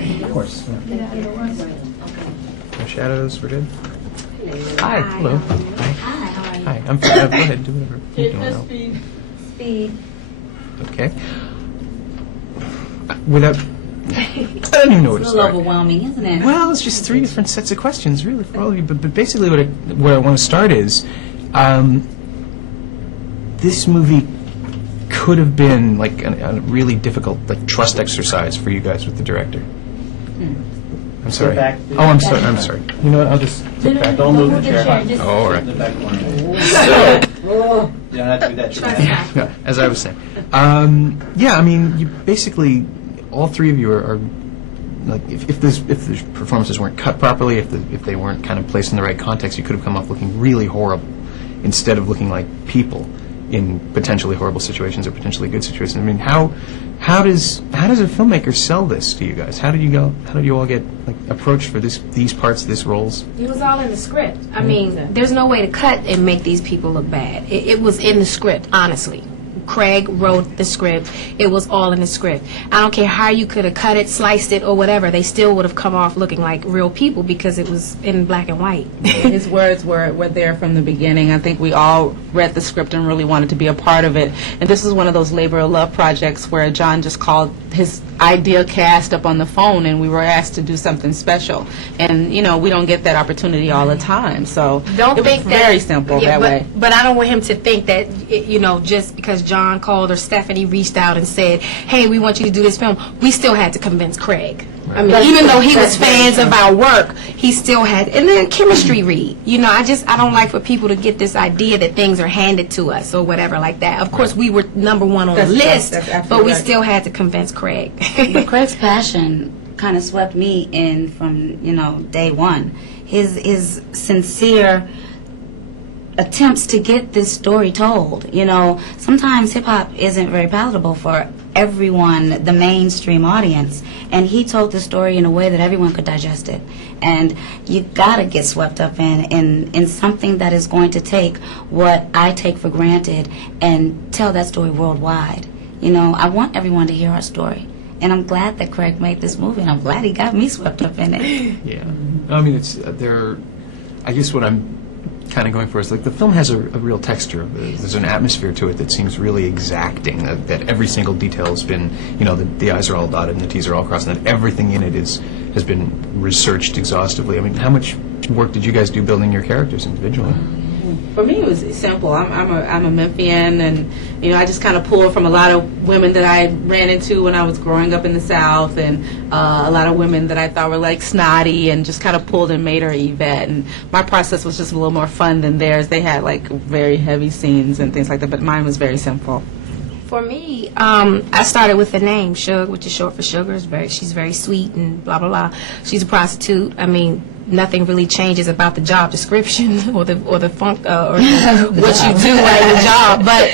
Of course. Yeah. No shadows, we're good? Hi, hello. Hi. Hi, I'm fine. Go ahead, do whatever. You don't know. Speed. Okay. Without... I don't even know where to It's a little start. overwhelming, isn't it? Well, it's just 3 different sets of questions, really, for all of you. But basically where I want to start is, this movie could have been like a really difficult trust exercise for you guys with the director. I'm sorry. back. Oh, I'm sorry. I'm sorry. You know what? I'll just sit back. Don't move the chair. Oh, all right. The back one. You don't have to do that. Yeah, as I was saying. Yeah, I mean, you basically, all 3 of you are like, if the performances weren't cut properly, if they weren't kind of placed in the right context, you could have come off looking really horrible instead of looking like people in potentially horrible situations or potentially good situations. I mean, how does a filmmaker sell this to you guys? How did you all get approached for these parts, these roles? It was all in the script. I mean, there's no way to cut and make these people look bad. It was in the script, honestly. Craig wrote the script. It was all in the script. I don't care how you could have cut it, sliced it, or whatever. They still would have come off looking like real people because it was in black and white. His words were there from the beginning. I think we all read the script and really wanted to be a part of it. And this is one of those labor of love projects where John just called his idea cast up on the phone and we were asked to do something special. And, you know, we don't get that opportunity all the time. So Don't it think was very simple yeah, that way. But I don't want him to think that, you know, just because John called or Stephanie reached out and said, hey, we want you to do this film, we still had to convince Craig. I mean, even though he was fans of our work, he still had, and then chemistry read. You know, I don't like for people to get this idea that things are handed to us or whatever like that. Of course, we were number 1 on the list, but we still had to convince Craig. But Craig's passion kind of swept me in from, you know, day one. His sincere attempts to get this story told. You know, sometimes hip-hop isn't very palatable for everyone, the mainstream audience, and he told the story in a way that everyone could digest it. And you gotta get swept up in something that is going to take what I take for granted and tell that story worldwide. You know, I want everyone to hear our story. And I'm glad that Craig made this movie, and I'm glad he got me swept up in it. Yeah. I mean, it's I guess what I'm kind of going for is the film has a real texture. There's an atmosphere to it that seems really exacting, that every single detail has been, you know, the I's are all dotted and the T's are all crossed, and that everything in it has been researched exhaustively. I mean, how much work did you guys do building your characters individually? For me, it was simple. I'm a Memphian, and you know, I just kind of pulled from a lot of women that I ran into when I was growing up in the South, and a lot of women that I thought were like snotty, and just kind of pulled and made her Yvette. And my process was just a little more fun than theirs. They had like very heavy scenes and things like that, but mine was very simple. For me, I started with the name Suge, which is short for sugar. She's very sweet and blah blah blah. She's a prostitute. I mean, nothing really changes about the job description or the funk or what you do at the job. But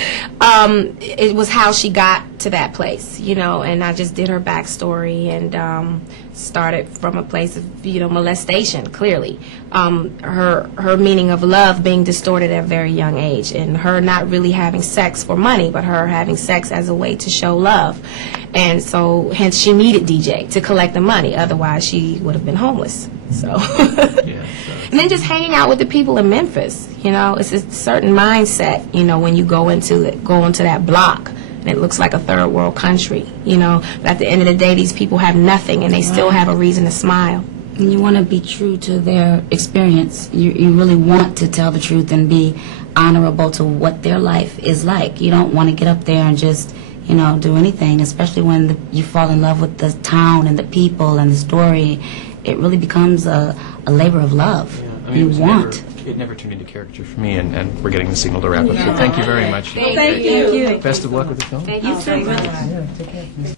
it was how she got to that place, you know. And I just did her backstory and started from a place of, you know, molestation. Clearly, her meaning of love being distorted at a very young age, and her not really having sex for money, but her having sex as a way to show love. And so, hence, she needed DJ to collect the money. Otherwise, she would have been homeless. So, Yeah. and then just hanging out with the people in Memphis. You know, it's a certain mindset. You know, when you go into that block, and it looks like a third world country. You know, but at the end of the day, these people have nothing, and they still have a reason to smile. And you want to be true to their experience. You really want to tell the truth and be honorable to what their life is like. You don't want to get up there and just, you know, do anything, especially when you fall in love with the town and the people and the story. It really becomes a labor of love. Yeah. I mean, It it never turned into caricature for me, and we're getting the signal to wrap up. So thank you very much. Thank you. Best of luck with the film. Thank you so much. Yeah, take care.